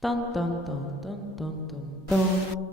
Dun, dun, dun, dun, dun, dun, dun.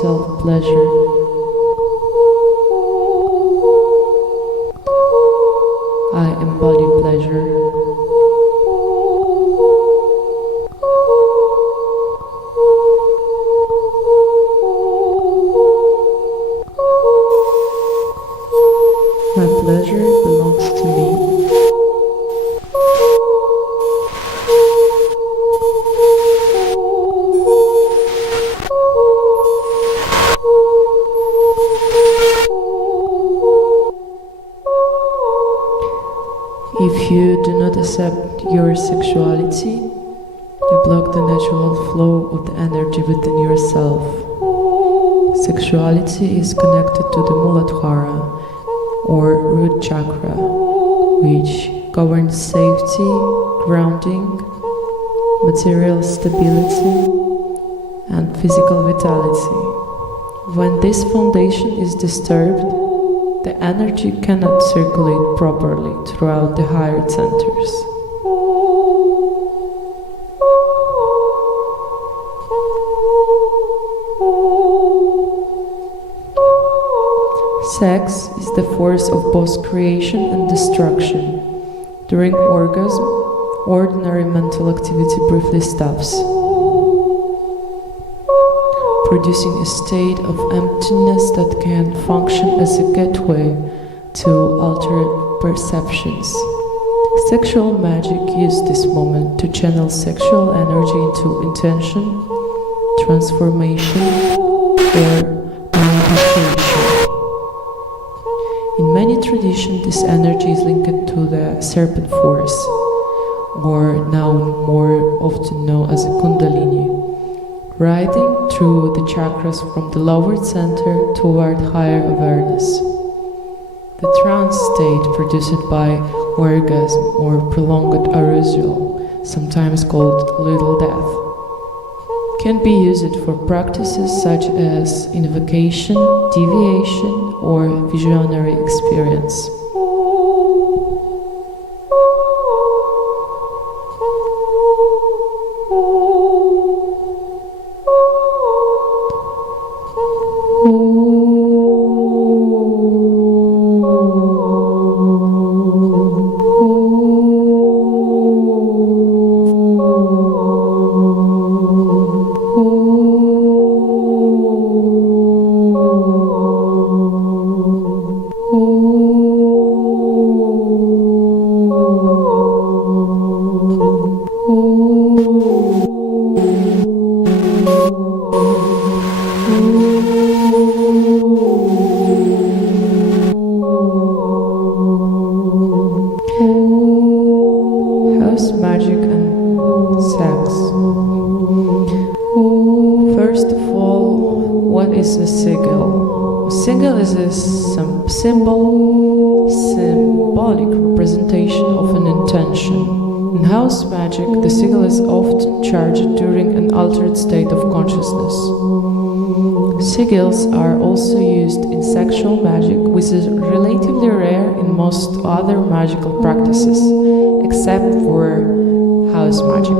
Self-pleasure. I embody pleasure. My pleasure belongs to me. If you do not accept your sexuality, you block the natural flow of the energy within yourself. Sexuality is connected to the Muladhara, or root chakra, which governs safety, grounding, material stability, and physical vitality. When this foundation is disturbed, the energy cannot circulate properly throughout the higher centers. Sex is the force of both creation and destruction. During orgasm, ordinary mental activity briefly stops, producing a state of emptiness that can function as a gateway to altered perceptions. Sexual magic uses this moment to channel sexual energy into intention, transformation, or manifestation. In many traditions, this energy is linked to the serpent force, or now more often known as a Kundalini, riding through the chakras from the lower center toward higher awareness. The trance state produced by orgasm or prolonged arousal, sometimes called little death, can be used for practices such as invocation, deviation, or visionary experience. House magic and sex. First of all, what is a sigil? A sigil is a symbol representation of an intention. In house magic, the sigil is often charged during an altered state of consciousness. Sigils are also used in sexual magic, which is relatively rare in most other magical practices, except for house magic.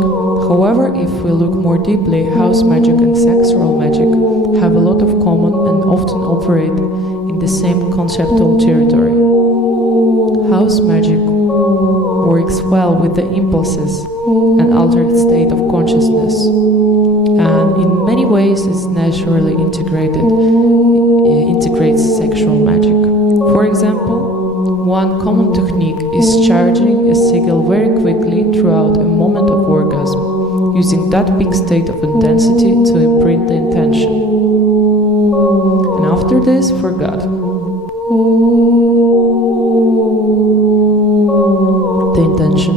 However, if we look more deeply, house magic and sexual magic have a lot of common and often operate in the same conceptual territory. House magic works well with the impulses and altered state of consciousness, and in many ways it's naturally integrates sexual magic. For example, one common technique is charging a sigil very quickly throughout a moment of orgasm, using that peak state of intensity to imprint the intention. And after this, forgot. The intention.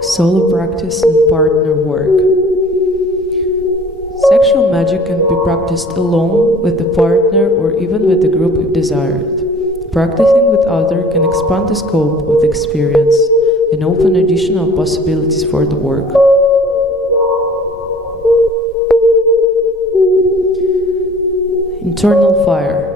Solo practice and partner work. Sexual magic can be practiced alone, with a partner, or even with a group if desired. Practicing with others can expand the scope of the experience and open additional possibilities for the work. Internal fire.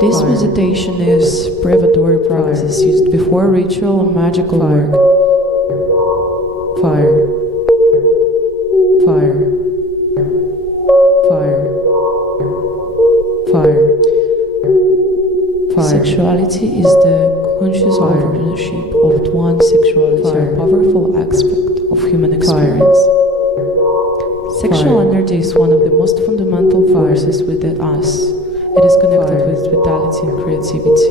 This meditation is preparatory practice used before ritual and magical work. Fire. Sexuality is the conscious ownership of one's sexuality, a powerful aspect of human experience. Sexual energy is one of the most fundamental forces within us. It is connected with vitality and creativity.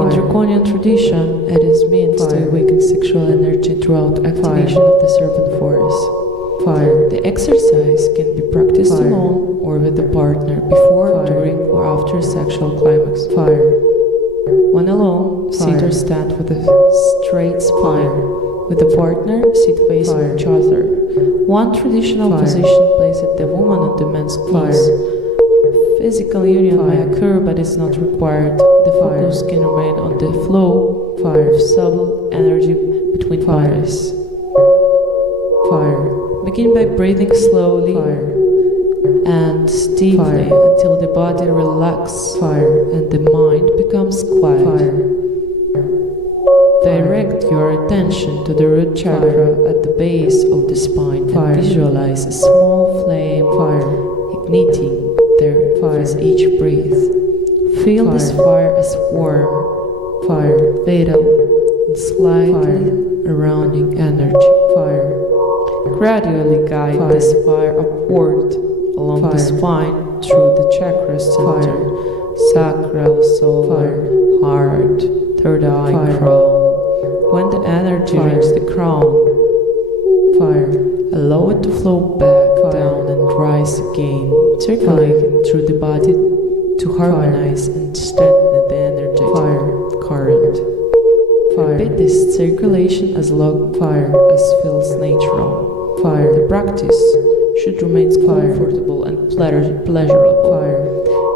In draconian tradition, it is meant to awaken sexual energy throughout activation of the serpent force. The exercise can be practiced alone or with a partner before, during, or after sexual climax. When alone, sit or stand with a straight spine. With a partner, sit facing each other. One traditional position places the woman on the man's knees. Physical union may occur, but it's not required. The focus can remain on the flow of subtle energy between bodies. Begin by breathing slowly and deeply until the body relaxes and the mind becomes quiet. Direct your attention to the root chakra at the base of the spine and visualize a small flame igniting there with each breath. Feel this fire as warm, vital, and slightly surrounding energy. Gradually guide this fire upward along the spine down through the chakras center, sacral, solar, heart, third eye, crown. When the energy reaches the crown, allow it to flow back down and rise again, circulating through the body to harmonize and strengthen the energetic current. Repeat this circulation as long as feels natural. The practice should remain comfortable and pleasurable.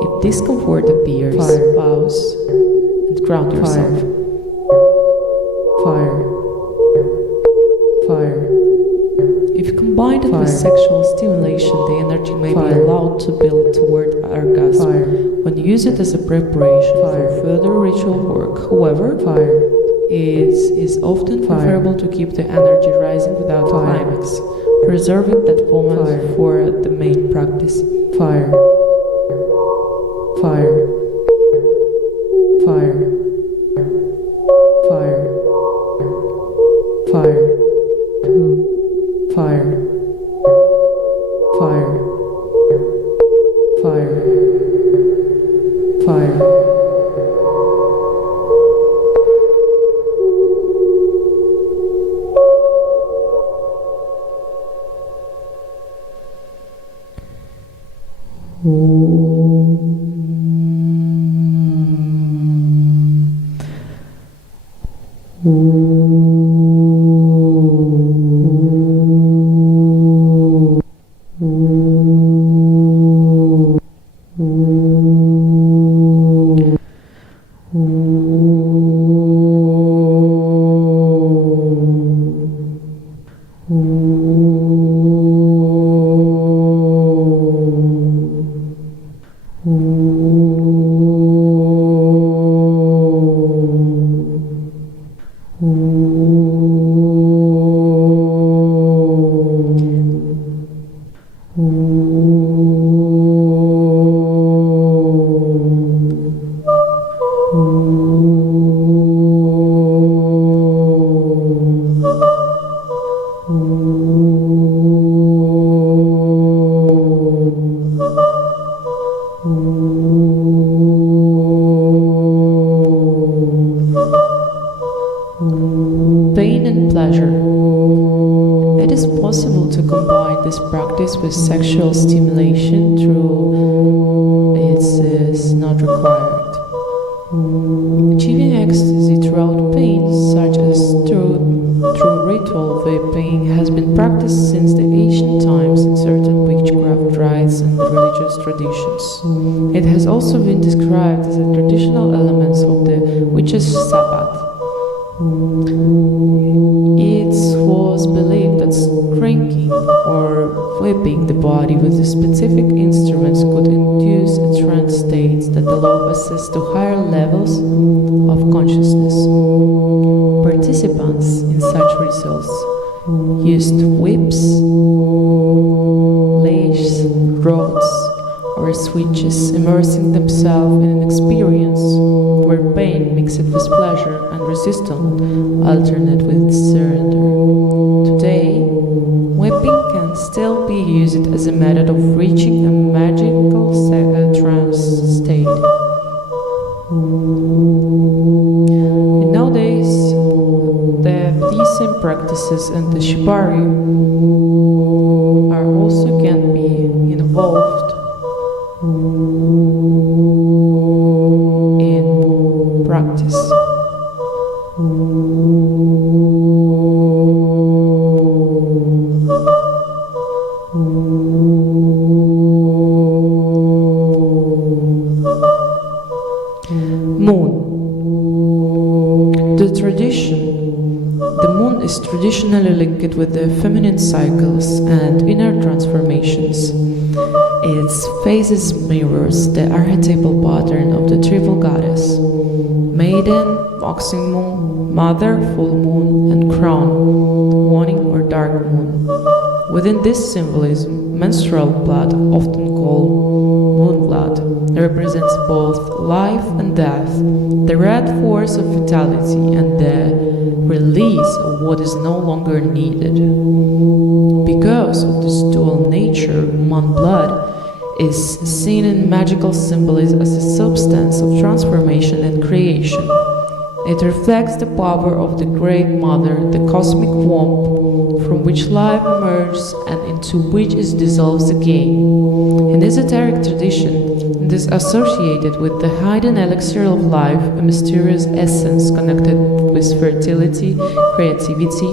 If discomfort appears, pause and ground yourself. If combined with sexual stimulation, the energy may be allowed to build toward orgasm when used as a preparation for further ritual work. However, it is often preferable to keep the energy rising without climax, preserving that moment for the main practice. Fire. Pain and pleasure. It is possible to combine this practice with sexual stimulation through it is not required. Achieving ecstasy throughout pain, such as through ritual vaping, has been practiced since the ancient times in certain witchcraft rites and religious traditions. It has also been described as a traditional element of the witches' Sabbath. It was believed that striking or whipping the body with the specific instruments could induce a trance state that allowed access to higher levels of consciousness. Participants in such rituals used whips, laces, rods, or switches, immersing themselves in an experience where pain mixed with pleasure and resistance alternate with surrender. Today, whipping can still be used as a method of reaching a magical trance state. And nowadays, the Buddhism practices and the Shibari are also can be involved in practice. Moon. The moon is traditionally linked with the feminine cycles and inner transformations. Its phases mirrors the archetypal pattern of the triple goddess: maiden, waxing moon, mother, full moon, and crown, waning or dark moon. Within this symbolism, menstrual blood, often called moon blood, represents both life and death, the red force of vitality and the release of what is no longer needed. Because of this dual nature, human blood is seen in magical symbolism as a substance of transformation and creation. It reflects the power of the Great Mother, the cosmic womb, from which life emerges and into which it dissolves again. In esoteric tradition, it is associated with the hidden elixir of life, a mysterious essence connected with fertility, creativity,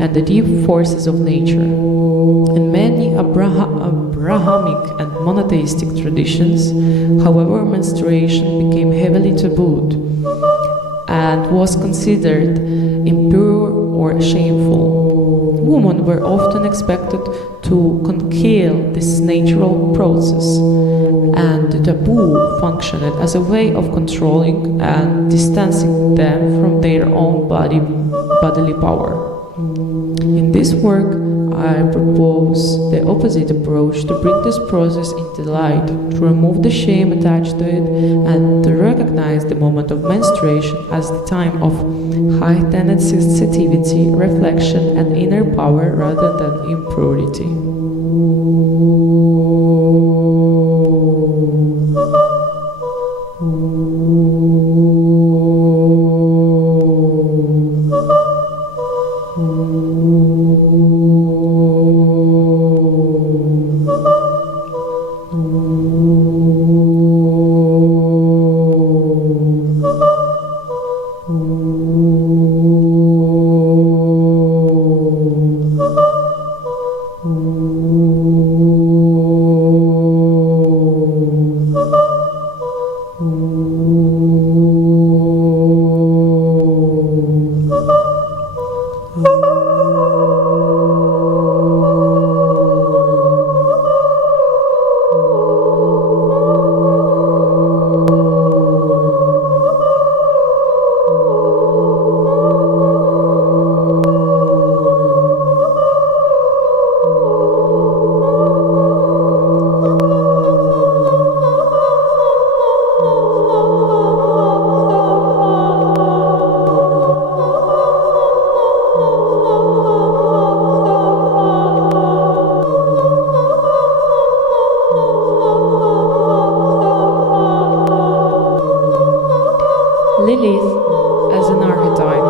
and the deep forces of nature. In many Abrahamic and monotheistic traditions, however, menstruation became heavily tabooed and was considered impure or shameful. Women were often expected to conceal this natural process, and the taboo functioned as a way of controlling and distancing them from their own bodily power. In this work, I propose the opposite approach to bring this process into light, to remove the shame attached to it, and to recognize the moment of menstruation as the time of heightened sensitivity, reflection, and inner power rather than impurity. Lilith as an archetype.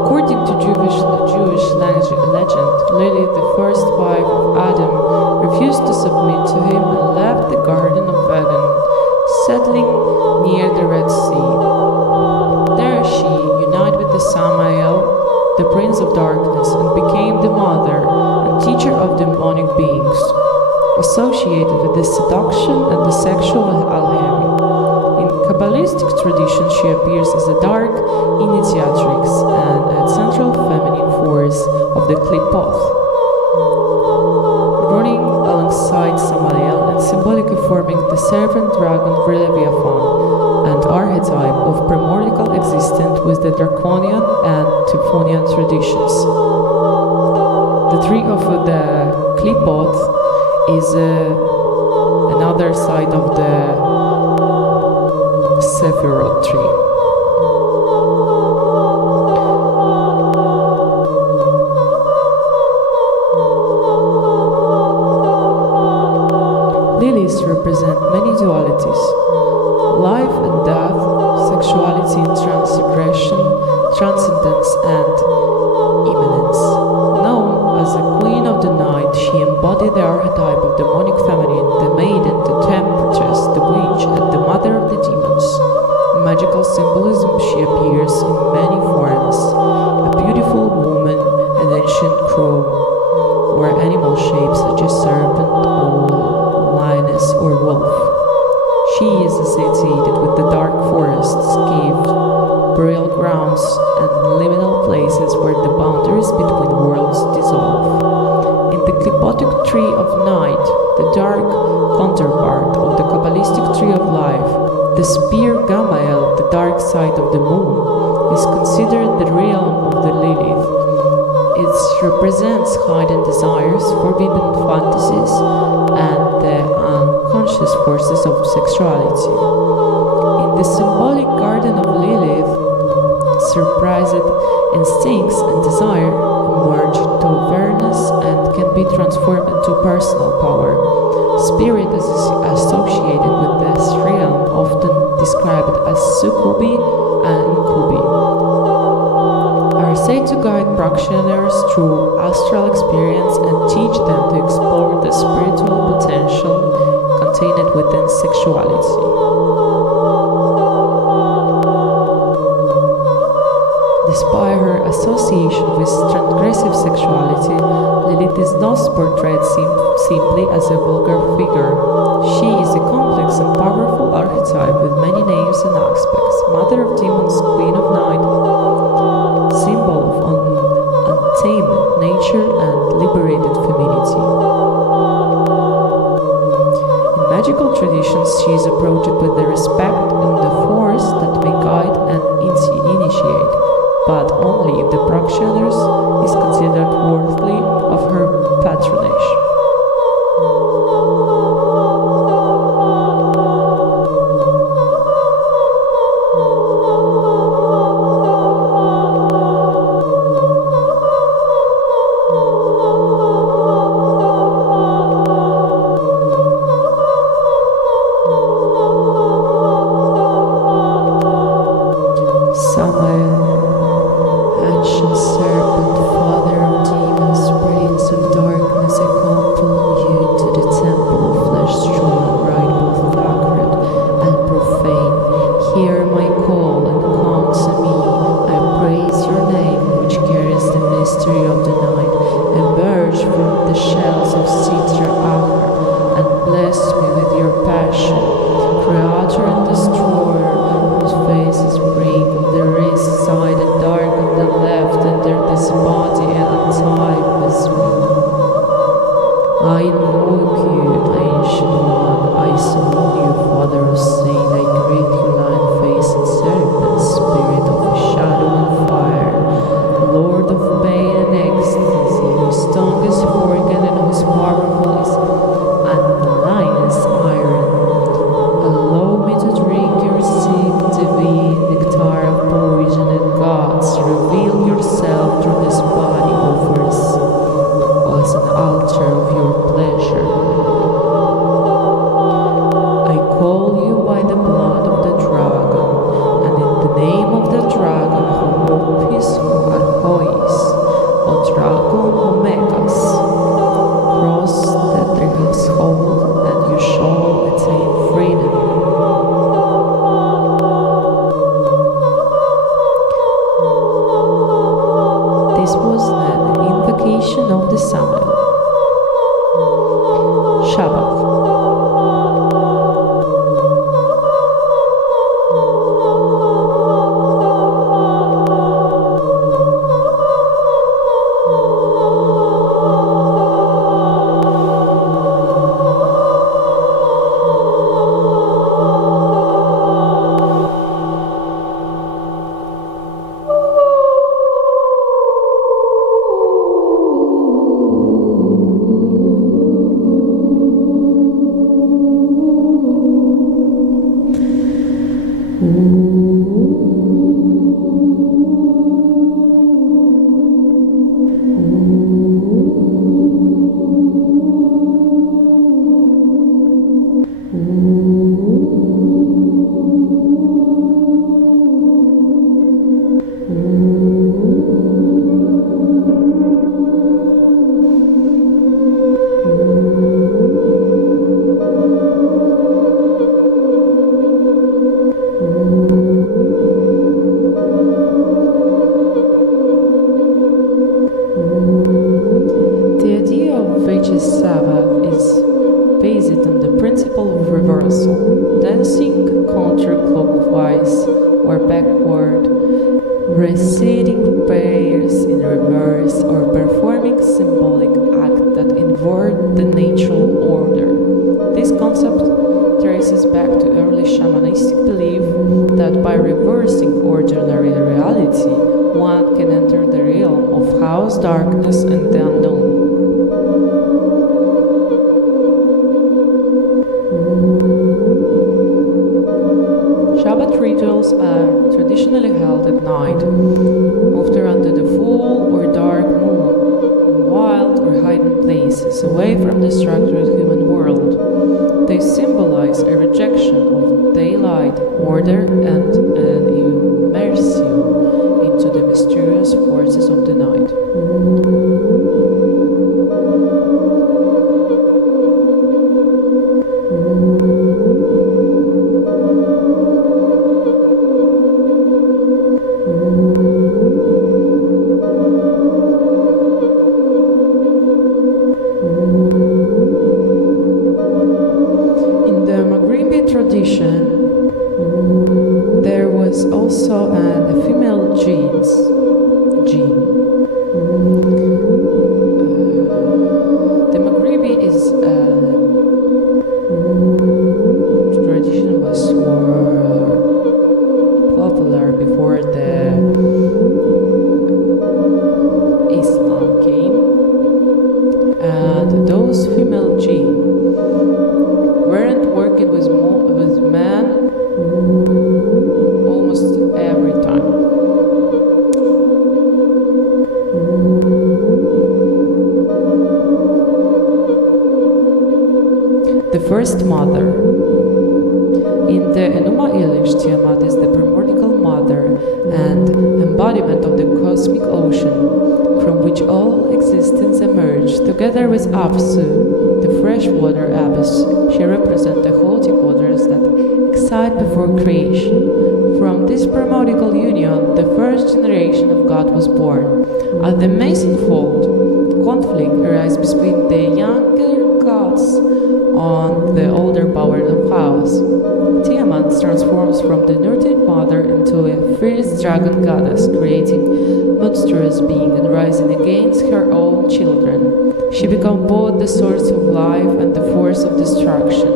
According to Jewish legend, Lilith, the first wife of Adam, refused to submit to him and left the Garden of Eden, settling near the Red Sea. There she united with the Samael, the prince of darkness, and became the mother and teacher of demonic beings, associated with the seduction and the sexual alchemy. In Kabbalistic tradition, she appears as a dark initiatrix and a central feminine force of the Klipoth, running alongside Samael and symbolically forming the serpent dragon Leviathan, and archetype of primordial existence with the Draconian and Typhonian traditions. The tree of the Klipoth is another side of the Sephiroth tree. Lilies represent many dualities: life and death, sexuality and transgression, transcendence and immanence. Known as the Queen of the Night, she embodied the archetype of demonic feminine, the maiden, the temptress, the witch, and the mother of the demons. In magical symbolism, she appears in many forms: a beautiful woman, an ancient crow, or animal shapes such as serpent, owl, lioness, or wolf. She is associated with the dark forests, caves, burial grounds, and liminal places where the boundaries between worlds dissolve. In the Klipotic tree of night, the dark counterpart of the Kabbalistic tree of life, the spear Gamael, the dark side of the moon, is considered the realm of the Lilith. It represents hidden desires, forbidden fantasies, and the unconscious forces of sexuality. In the symbolic garden of Lilith, surprised instincts and desire emerge into awareness and can be transformed into personal power. Spirit is associated with this realm, often described as succubi and incubi, are said to guide practitioners through astral experience and teach them to explore the spiritual potential contained within sexuality. Despite her association with transgressive sexuality, Lilith is not portrayed simply as a vulgar figure. She is a complex and powerful archetype with many names and aspects. Mother of demons, Queen of night, symbol of untamed nature and liberated femininity. In magical traditions, she is approached with the respect and the force that may guide and initiate, but only if the practitioner is considered worthy of her patronage. Reciting prayers in reverse or performing symbolic acts that invert the natural order. This concept traces back to early shamanistic belief that by reversing ordinary reality, one can enter the realm of chaos, darkness, and the unknown. Shabbat rituals are traditionally held at night, often under the full or dark moon, while wild or hidden places, away from the structured human world. They symbolize a rejection of daylight, order, and an immersion into the mysterious forces of the night. There was also a female gene. The Maghribi is tradition was more popular before the Islam came, and those female gene weren't working with men almost every time. The first mother. In the Enuma Elish, Tiamat is the primordial mother and embodiment of the cosmic ocean from which all existence emerged. Together with Apsu, the freshwater abyss, she represents the chaotic waters that excite before creation. From this primordial union, the first generation of God was born. At the Mason fold, conflict arises between the younger gods and the older powers of house. Tiamat transforms from the nurturing mother into a fierce dragon goddess, creating monstrous being and rising against her own children. She becomes both the source of life and the force of destruction.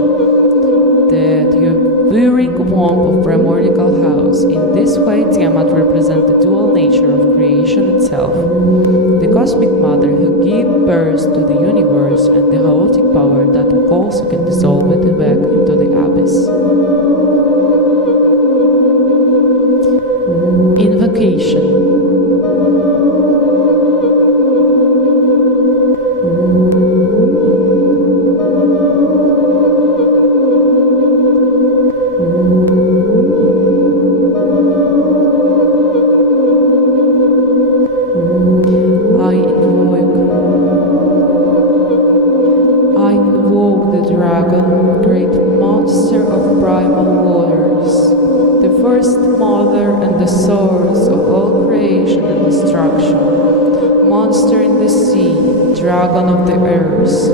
The devouring womb of primordial house. In this way, Tiamat represents the dual nature of creation itself. The cosmic mother who gives birth to the universe and the chaotic power that also can dissolve it back into the abyss. Invocation. I invoke the dragon, great monster of primal waters, the first mother and the source of all creation and destruction, monster in the sea, dragon of the earth,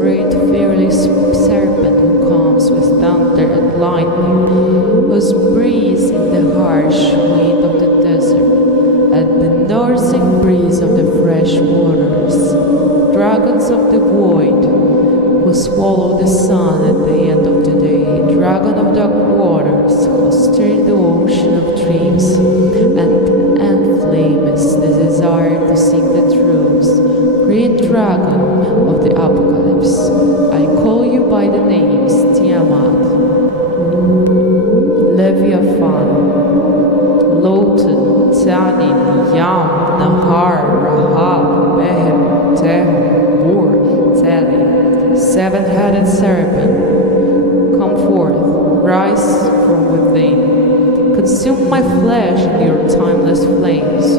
great fearless serpent who comes with thunder and lightning, whose breeze in the harsh wind of the desert, and the nourishing breeze of the fresh waters, dragons of the void, who swallow the sun at the end of the day, dragon of dark waters, who stir the ocean of dreams, and enflames the desire to seek the truth, great dragon of the apocalypse. I call you by the names Tiamat, Leviathan, Lotan, Tannin, Yam, Nahar, Rahab, Behem, Tehu, Bur, Teli, seven-headed serpent. Come forth, rise from within, consume my flesh in your timeless flames.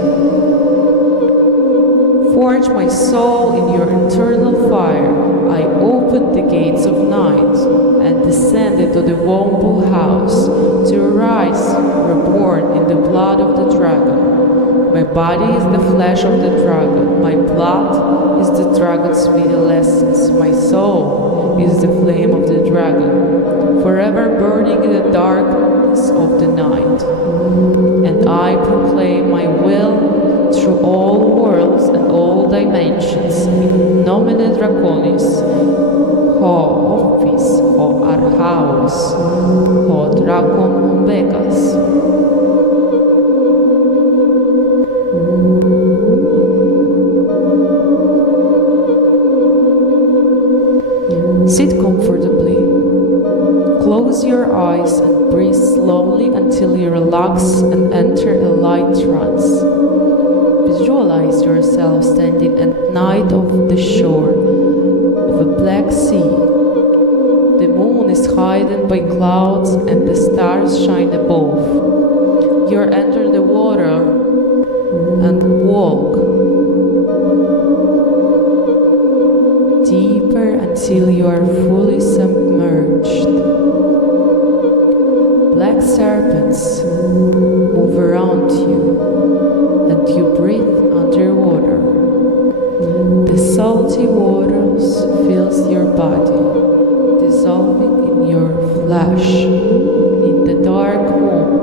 Forge my soul in your eternal fire. I open the gates of night and descend into the womble house to arise, reborn in the blood of the dragon. My body is the flesh of the dragon. My blood is the dragon's vital essence. My soul is the flame of the dragon, forever burning in the darkness of the night. And I proclaim my will through all worlds and all dimensions, in nomine draconis, ho office, ho arhaus, ho dracon umbegas. Sit comfortably. Close your eyes and breathe slowly until you relax and enter a light trance. Visualize yourself standing at night on the shore of a black sea. The moon is hidden by clouds and the stars shine above. You enter the water and walk deeper until you are fully submerged. Black serpents move around you and you breathe underwater. The salty waters fills your body, dissolving in your flesh, in the dark womb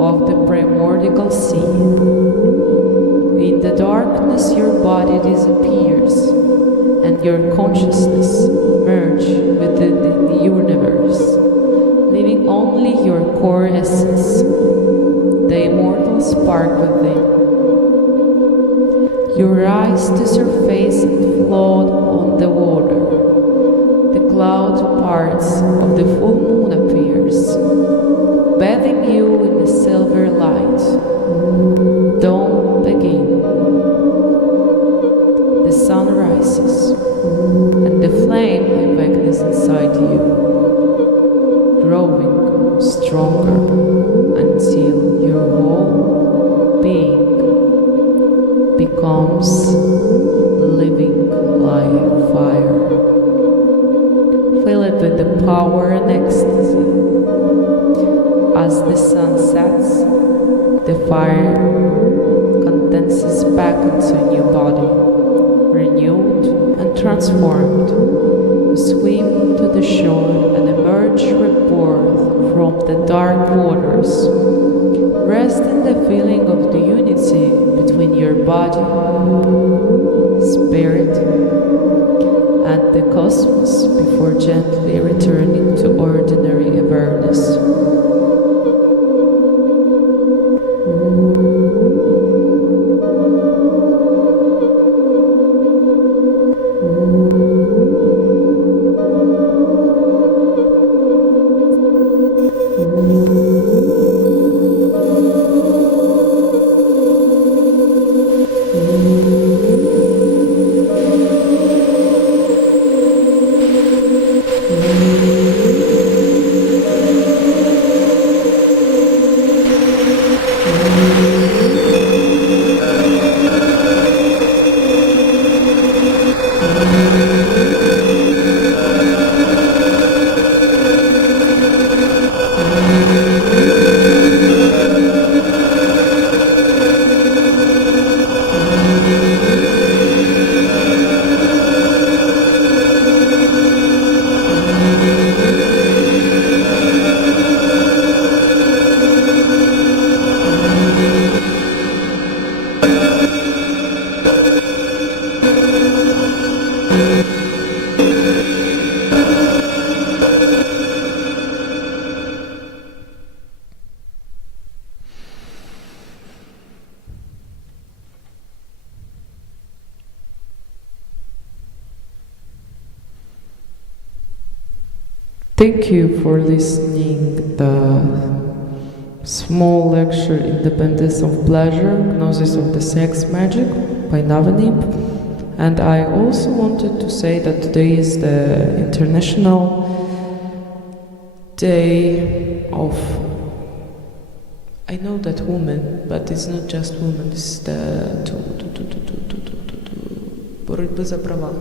of the primordial sea. In the darkness your body disappears and your consciousness merges within the universe, leaving only your core essence, the immortal spark within. You rise to surface and float on the water. The cloud parts of the full moon appears, bathing you in the silver light. Dawn begins. The sun rises, and the flame awakens inside you, growing stronger until your whole being becomes living like fire. Fill it with the power and ecstasy. As the sun sets, the fire condenses back into a new body, renewed and transformed. You swim to the shore and emerge reborn from the dark waters. Rest in the feeling of the unity between your body, spirit, and the cosmos before gently returning to ordinary awareness. Thank you for listening the small lecture Independence of Pleasure, Gnosis of the Sex Magic by NAVENYMPH. And I also wanted to say that today is the International Day of, I know that women, but it's not just women, it's the боротьби за права.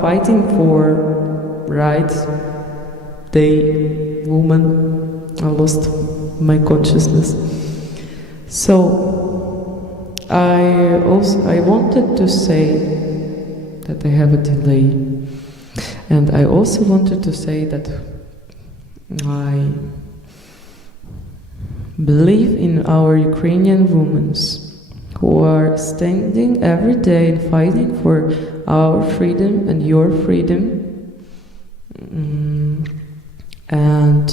Fighting for rights, they, woman, I lost my consciousness. So, I wanted to say that I have a delay, and I also wanted to say that I believe in our Ukrainian women who are standing every day and fighting for our freedom and your freedom. And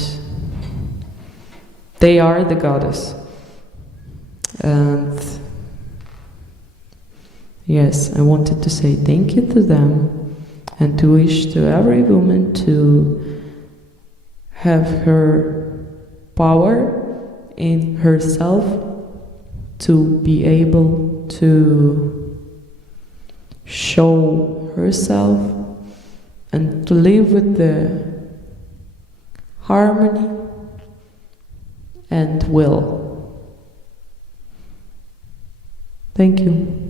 they are the goddess. And yes, I wanted to say thank you to them and to wish to every woman to have her power in herself to be able to show herself and to live with the harmony and will. Thank you.